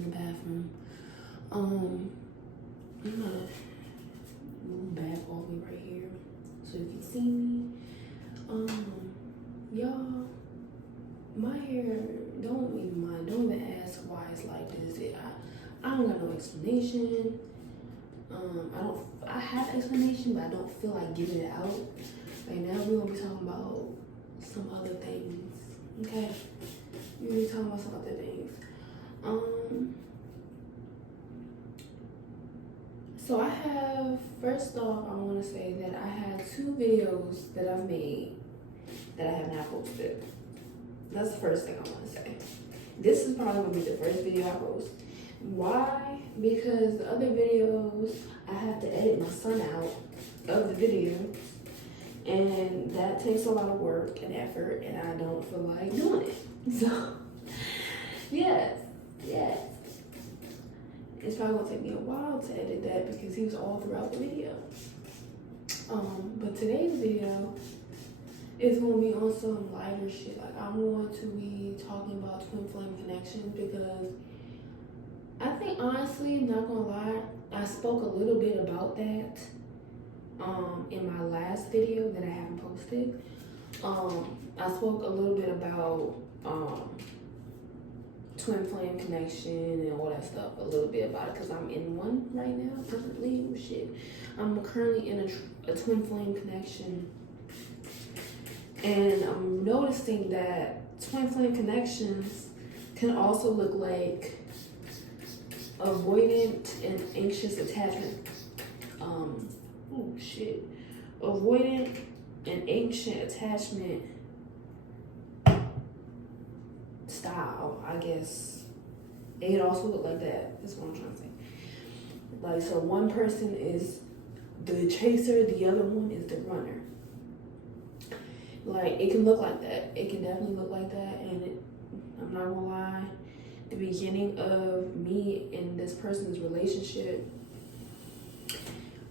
in the bathroom. I'm gonna move back all the way right here so you can see me. Y'all, my hair, don't even mind. Don't even ask why it's like this. I don't got no explanation. I have explanation, but I don't feel like giving it out. Right now, we're gonna be talking about some other things. Okay, we're gonna be talking about some other things. So I have, first off, I want to say that I had 2 videos that I've made that I have not posted. That's the first thing I want to say. This is probably gonna be the first video I post. Why? Because the other videos, I have to edit my son out of the video, and that takes a lot of work and effort, and I don't feel like doing it. So, yes. It's probably gonna take me a while to edit that because he was all throughout the video. But today's video is gonna be on some lighter shit. Like, I'm going to be talking about twin flame connections because I think, honestly, not gonna lie, I spoke a little bit about that in my last video that I haven't posted. I spoke a little bit about twin flame connection and all that stuff, a little bit about it because I'm in one right now currently. I'm currently in a twin flame connection, and I'm noticing that twin flame connections can also look like avoidant and anxious attachment. Avoidant and anxious attachment style, I guess. It can also look like that. That's what I'm trying to say. Like, so one person is the chaser, the other one is the runner. Like, it can look like that. It can definitely look like that. And I'm not gonna lie, the beginning of me and this person's relationship,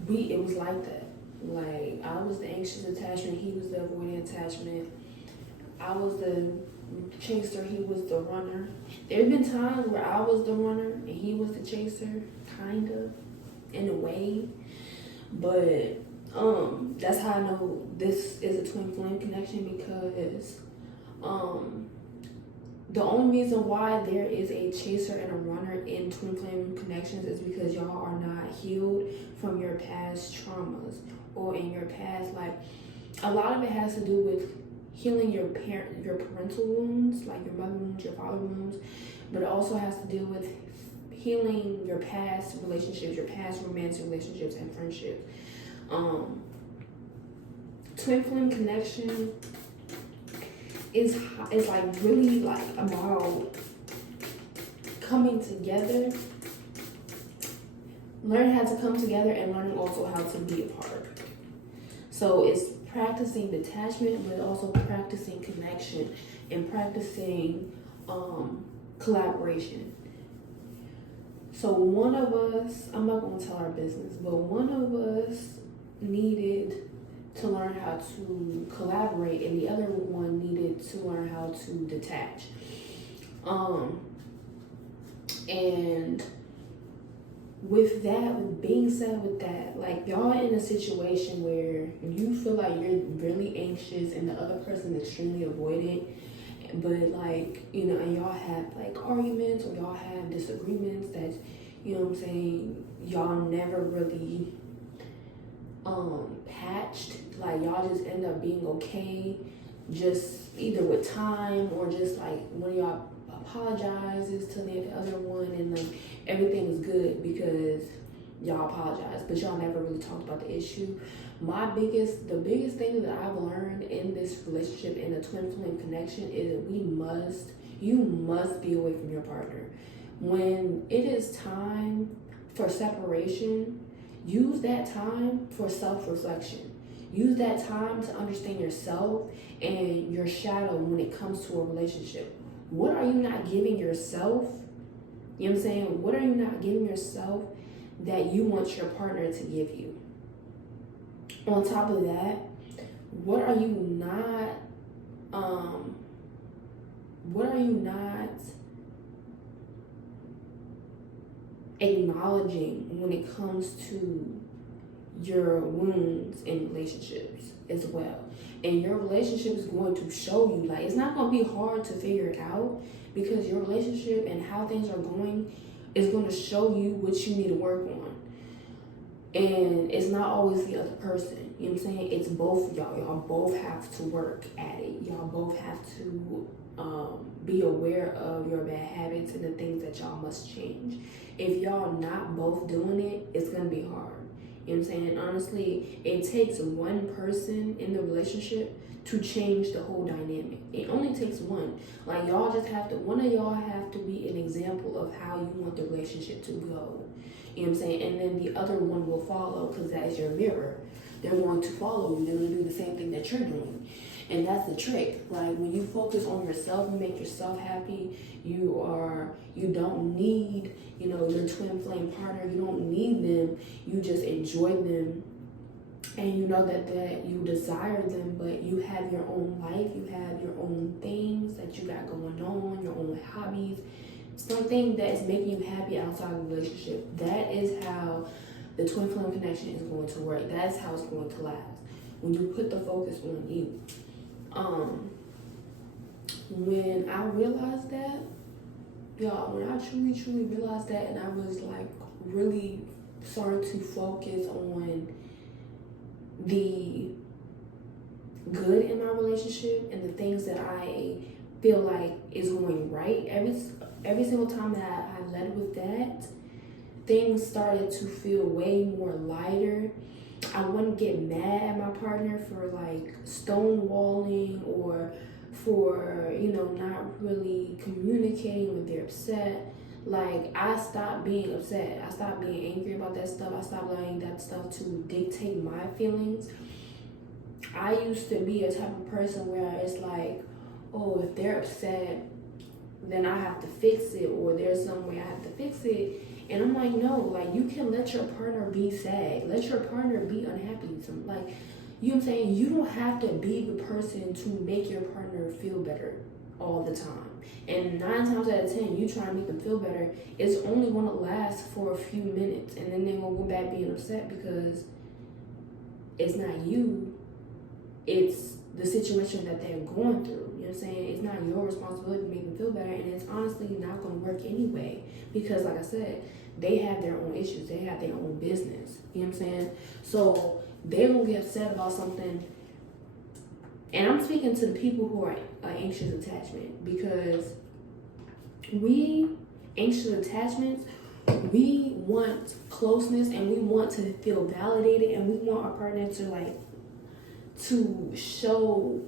it was like that. Like, I was the anxious attachment, he was the avoidant attachment. I was the chaser, he was the runner. There have been times where I was the runner and he was the chaser, kind of, in a way. But that's how I know this is a twin flame connection, because the only reason why there is a chaser and a runner in twin flame connections is because y'all are not healed from your past traumas or in your past. Like, a lot of it has to do with healing your parental wounds, like your mother wounds, your father wounds, but it also has to do with healing your past relationships, your past romantic relationships and friendships. Twin flame connection is like really like about coming together. Learn how to come together and learning also how to be apart. So it's practicing detachment, but also practicing connection and practicing collaboration. So one of us, I'm not going to tell our business, but one of us needed to learn how to collaborate, and the other one needed to learn how to detach. And with being said with that, like, y'all in a situation where you feel like you're really anxious and the other person is extremely avoidant, but like, you know, and y'all have like arguments or y'all have disagreements that, you know what I'm saying, y'all never really patched. Like, y'all just end up being okay, just either with time or just like one of y'all apologizes to the other one and like everything is good because y'all apologize, but y'all never really talked about the issue. The biggest thing that I've learned in this relationship, in a twin flame connection, is that you must be away from your partner. When it is time for separation, use that time for self-reflection. Use that time to understand yourself and your shadow when it comes to a relationship. What are you not giving yourself? You know what I'm saying? What are you not giving yourself that you want your partner to give you? On top of that, what are you not acknowledging when it comes to your wounds in relationships as well. And your relationship is going to show you, like, it's not going to be hard to figure it out, because your relationship and how things are going is going to show you what you need to work on. And it's not always the other person. You know what I'm saying? It's both y'all. Y'all both have to work at it. Y'all both have to be aware of your bad habits and the things that y'all must change. If y'all not both doing it, it's going to be hard. You know what I'm saying? Honestly, it takes one person in the relationship to change the whole dynamic. It only takes one. Like, y'all just have to, one of y'all have to be an example of how you want the relationship to go. You know what I'm saying? And then the other one will follow, because that is your mirror. They're going to follow you. They're going to do the same thing that you're doing. And that's the trick. Like, when you focus on yourself, you make yourself happy. You don't need, your twin flame partner. You don't need them. You just enjoy them. And you know that you desire them, but you have your own life. You have your own things that you got going on, your own hobbies. Something that is making you happy outside of the relationship. That is how the twin flame connection is going to work. That's how it's going to last. When you put the focus on you. When I realized that, y'all, when I truly realized that, and I was like really started to focus on the good in my relationship and the things that I feel like is going right, every single time that I led with that, things started to feel way more lighter. I wouldn't get mad at my partner for like stonewalling or for, not really communicating when they're upset. Like, I stopped being upset. I stopped being angry about that stuff. I stopped allowing that stuff to dictate my feelings. I used to be a type of person where it's like, oh, if they're upset, then I have to fix it, or there's some way I have to fix it. And I'm like, no, like, you can let your partner be sad. Let your partner be unhappy. Like, you know what I'm saying? You don't have to be the person to make your partner feel better all the time. And 9 times out of 10, you try to make them feel better, it's only going to last for a few minutes. And then they're going to go back being upset because it's not you. It's the situation that they're going through. You know what I'm saying? It's not your responsibility to make them feel better. And it's honestly not going to work anyway. Because like I said, they have their own issues. They have their own business. You know what I'm saying? So they're going to get upset about something. And I'm speaking to the people who are anxious attachment, because anxious attachments, we want closeness and we want to feel validated, and we want our partner to show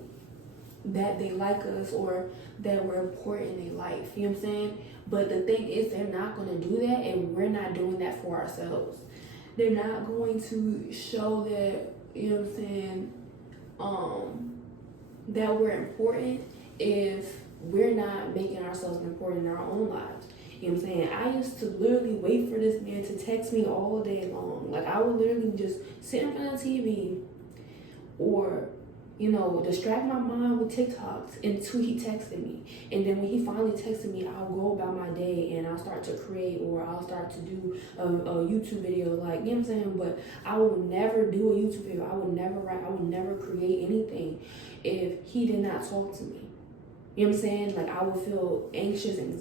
that they like us or that we're important in their life. You know what I'm saying? But the thing is, they're not going to do that, and we're not doing that for ourselves. They're not going to show that, you know what I'm saying, that we're important if we're not making ourselves important in our own lives. You know what I'm saying? I used to literally wait for this man to text me all day long. Like, I would literally just sit in front of the TV or, distract my mind with TikToks until he texted me. And then when he finally texted me, I'll go about my day and I'll start to create, or I'll start to do a YouTube video, like, you know what I'm saying? But I will never do a YouTube video. I would never write. I would never create anything if he did not talk to me. You know what I'm saying? Like, I would feel anxious and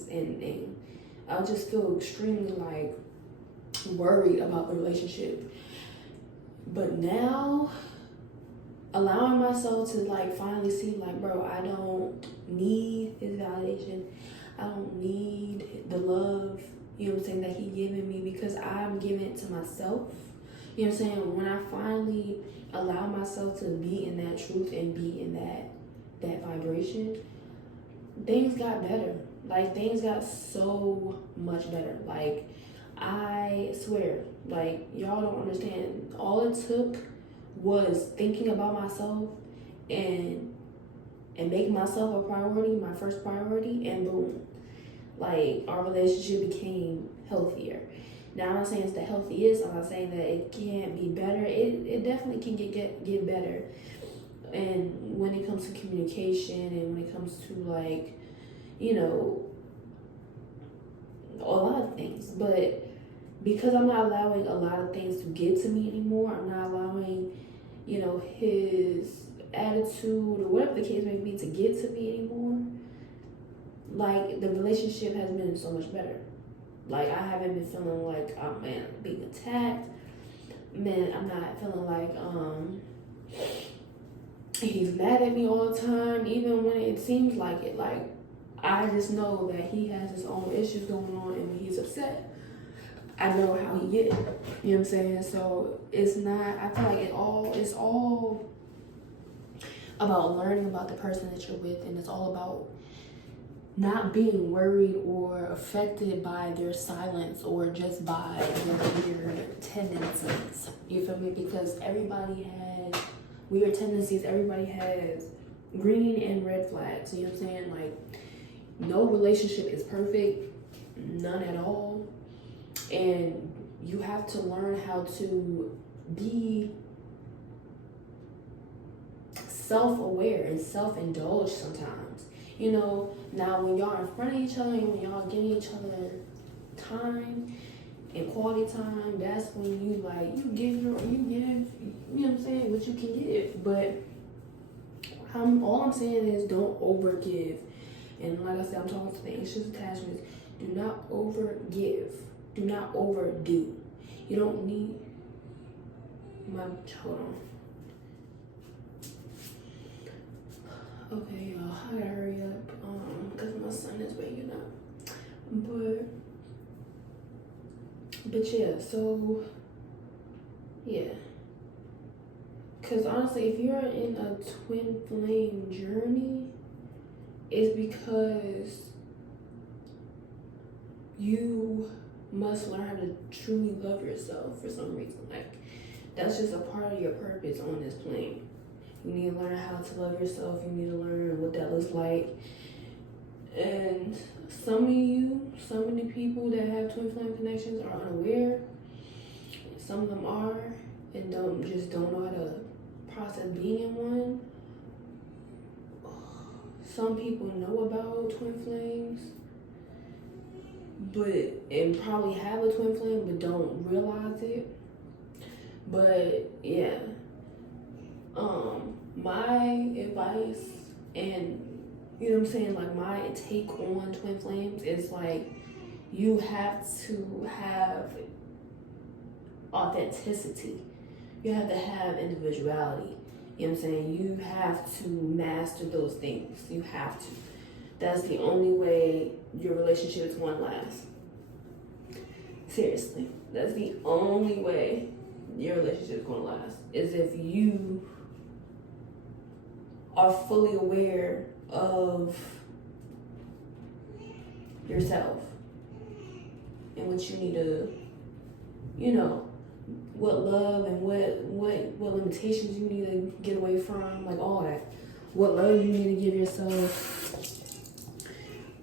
I'll just feel extremely, like, worried about the relationship. But now, allowing myself to, like, finally see, like, bro, I don't need his validation. I don't need the love, you know what I'm saying, that he giving me, because I'm giving it to myself. You know what I'm saying? When I finally allow myself to be in that truth and be in that vibration, things got better. Like, things got so much better. Like, I swear, like, y'all don't understand. All it took was thinking about myself and making myself a priority, my first priority, and boom, like, our relationship became healthier. Now, I'm not saying it's the healthiest. I'm not saying that it can't be better. It definitely can get better. And when it comes to communication, and when it comes to, like, a lot of things. But because I'm not allowing a lot of things to get to me anymore. I'm not allowing, his attitude or whatever the case may be to get to me anymore. Like, the relationship has been so much better. Like, I haven't been feeling like I'm being attacked. Man, I'm not feeling like he's mad at me all the time, even when it seems like it. Like, I just know that he has his own issues going on, and when he's upset, I know how he get. You know what I'm saying? So it's not. I feel like it's all about learning about the person that you're with, and it's all about not being worried or affected by their silence or just by their weird tendencies. You feel me? Because everybody has weird tendencies. Everybody has green and red flags. You know what I'm saying? Like, no relationship is perfect, none at all. And you have to learn how to be self-aware and self-indulge sometimes. Now when y'all in front of each other and when y'all giving each other time and quality time, that's when you give, you know what I'm saying, what you can give. But all I'm saying is don't overgive. And like I said, I'm talking to the anxious attachments. Do not overgive. Do not overdo. You don't need hold on. Okay, y'all, I gotta hurry up, because my son is waking up. But yeah, so, yeah. Because honestly, if you're in a twin flame journey, it's because you must learn how to truly love yourself for some reason. Like, that's just a part of your purpose on this plane. You need to learn how to love yourself. You need to learn what that looks like. And some of the people that have twin flame connections are unaware. Some of them are and don't know how to process being in one. Some people know about twin flames, and probably have a twin flame but don't realize it. But yeah. My advice and like my take on twin flames is like, you have to have authenticity. You have to have individuality. You know what I'm saying? You have to master those things. You have to. That's the only way your relationship is going to last. Seriously. That's the only way your relationship is going to last. Is if you are fully aware of yourself and what you need to, what love and what limitations you need to get away from, like all that. What love you need to give yourself.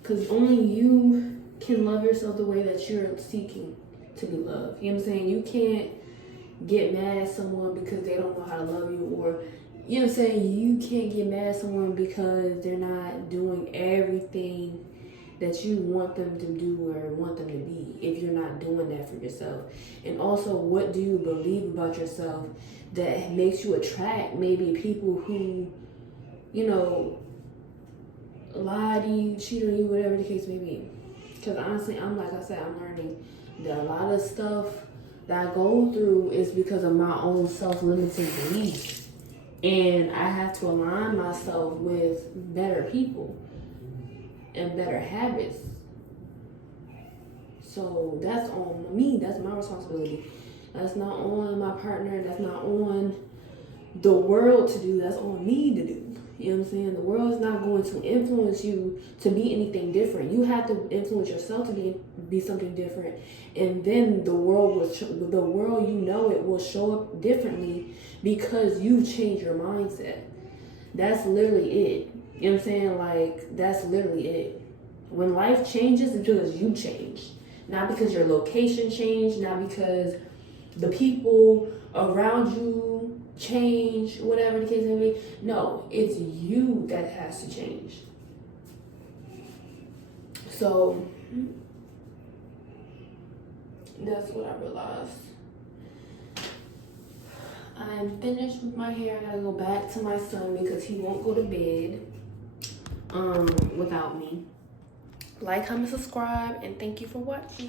Because only you can love yourself the way that you're seeking to be loved. You know what I'm saying? You can't get mad at someone because they don't know how to love you, or you know what I'm saying? You can't get mad at someone because they're not doing everything that you want them to do or want them to be, if you're not doing that for yourself. And also, what do you believe about yourself that makes you attract maybe people who, lie to you, cheat on you, whatever the case may be. Because honestly, I'm learning that a lot of stuff that I go through is because of my own self-limiting beliefs. And I have to align myself with better people and better habits. So that's on me. That's my responsibility. That's not on my partner. That's not on the world to do. That's on me to do. You know what I'm saying? The world is not going to influence you to be anything different. You have to influence yourself to be something different. And then the world will it will show up differently because you change your mindset. That's literally it. You know what I'm saying? Like, that's literally it. When life changes, it's because you change. Not because your location changed, not because the people around you change, whatever the case may be. No, it's you that has to change. So, That's what I realized. I'm finished with my hair. I gotta go back to my son because he won't go to bed without me. Like, comment, subscribe, and thank you for watching.